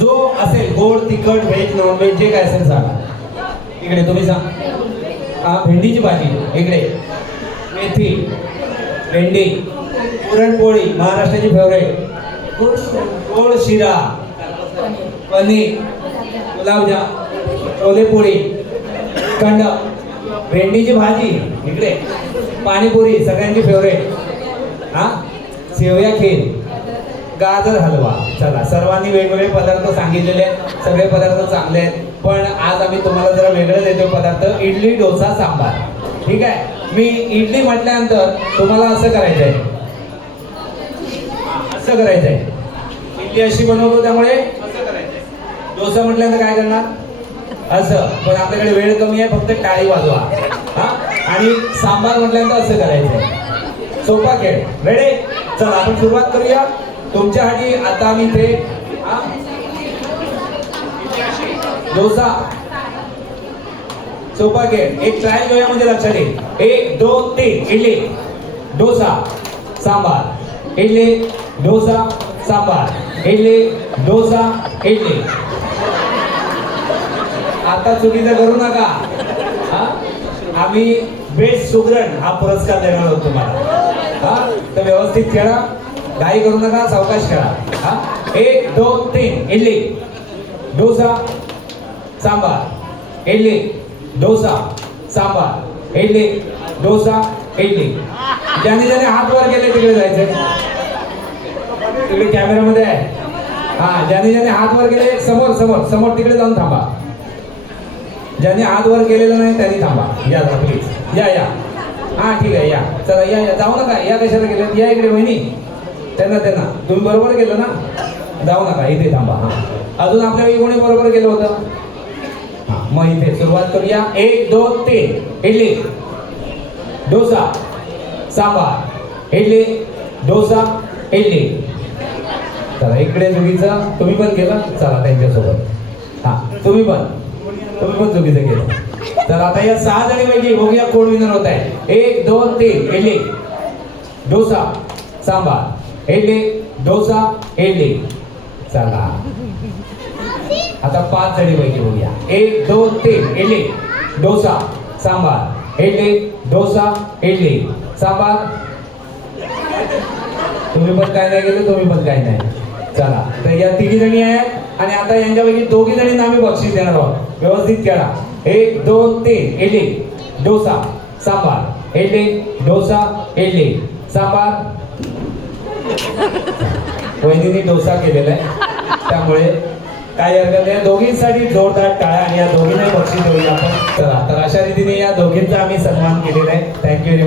जो असेल गोड तिखट व्हेज नॉन व्हेज जे काय असेल सांगा. इकडे तुम्ही सांग. हा भेंडीची भाजी. इकडे. मेथी भेंडी पुरणपोळी महाराष्ट्राची फेवरेट गोड शिरा पनीर गुलाबजाम छोलेपोळी कंड खंड. भेंडीची भाजी. इकडे. पाणीपुरी सगळ्यांची फेवरेट हा? शेवया खीर. गाजर हलवा. चला सर्वांनी वेगवेगळे पदार्थ सांगितलेले आहेत. सगळे पदार्थ चांगले आहेत. पण आज आम्ही तुम्हाला जरा वेगळं देतो पदार्थ. इडली डोसा सांबार. ठीक आहे? मी इडली म्हटल्यानंतर तुम्हाला असं करायचं आहे असं करायचं आहे इडली अशी बनवतो त्यामुळे असं करायचं डोसा म्हटल्यानंतर काय करणार? असं. पण आपल्याकडे वेळ कमी आहे फक्त टाळी वाजवा. हा? आणि सांबार म्हटल्यानंतर असं करायचं आहे सोपा खेळ. रेडे चला आपण सुरुवात करूया. तुमच्यासाठी आता आम्ही इथे हा? डोसा. सोपा खेळ. एक ट्रायल घेऊया म्हणजे लक्षात येईल एक दोन तीन. इडली डोसा सांबार. इडली डोसा सांबार. इडली डोसा इडली. आता चुकीचं करू नका. हा? आम्ही बेस्ट सुगरण हा पुरस्कार देणार आहोत तुम्हाला. हा? तर व्यवस्थित खेळा. घाई करू नका सावकाश खेळा. हा? एक दोन तीन. इडली. डोसा सांबार. इडली. डोसा सांबार. इडली डोसा इडली. ज्याने ज्याने हात वर केले तिकडे जायचं. तिकडे कॅमेरामध्ये आहे. हा ज्याने ज्याने हात वर केले समोर समोर समोर तिकडे जाऊन थांबा. ज्याने हात वर केलेलं नाही त्यांनी थांबा. या प्लीज या या. हा ठीक आहे या. चला या या. जाऊ नका. या कशाला गेले या इकडे वहिनी. त्यांना त्यांना. तुम्ही बरोबर गेलो ना? जाऊ नका इथे थांबा. हा. अजून आपल्याला कोणी बरोबर गेलं होतं? मग इथे सुरुवात करूया. एक दोन तीन. इडली. डोसा. सांबार. इडली. डोसा. इडली. चला इकडे चुकीचं. तुम्ही पण केलं? चला त्यांच्यासोबत. हा तुम्ही पण. तुम्ही पण चुकीचं केलं. तर आता या सहा जणीपैकी बघूया कोण विनर होत आहे. एक दोन तीन. इडली. डोसा. सांबार. हेले डोसा हेले चला. आता पाच जणीपैकी बघूया. एक दोन तीन हेले डोसा सांबार. हेले डोसा हेले सांबार. तुम्ही पण काय नाही केलं तुम्ही पण काय नाही. चला. तर या तिघी जणी आहेत आणि आता यांच्यापैकी दोघी जणींना आम्ही बक्षीस देणार आहोत. व्यवस्थित खेळा एक दोन तीन इडली डोसा सांबार. इडली डोसा इडली सांबार. वहिनीने डोसा केलेला आहे. त्यामुळे काय हरकत नाही. दोघींसाठी जोरदार टाळ्या आणि या दोघींनाही बक्षीस देऊया आपण. चला तर अशा रीतीने या दोघींचा आम्ही सन्मान केलेला आहे. थँक्यू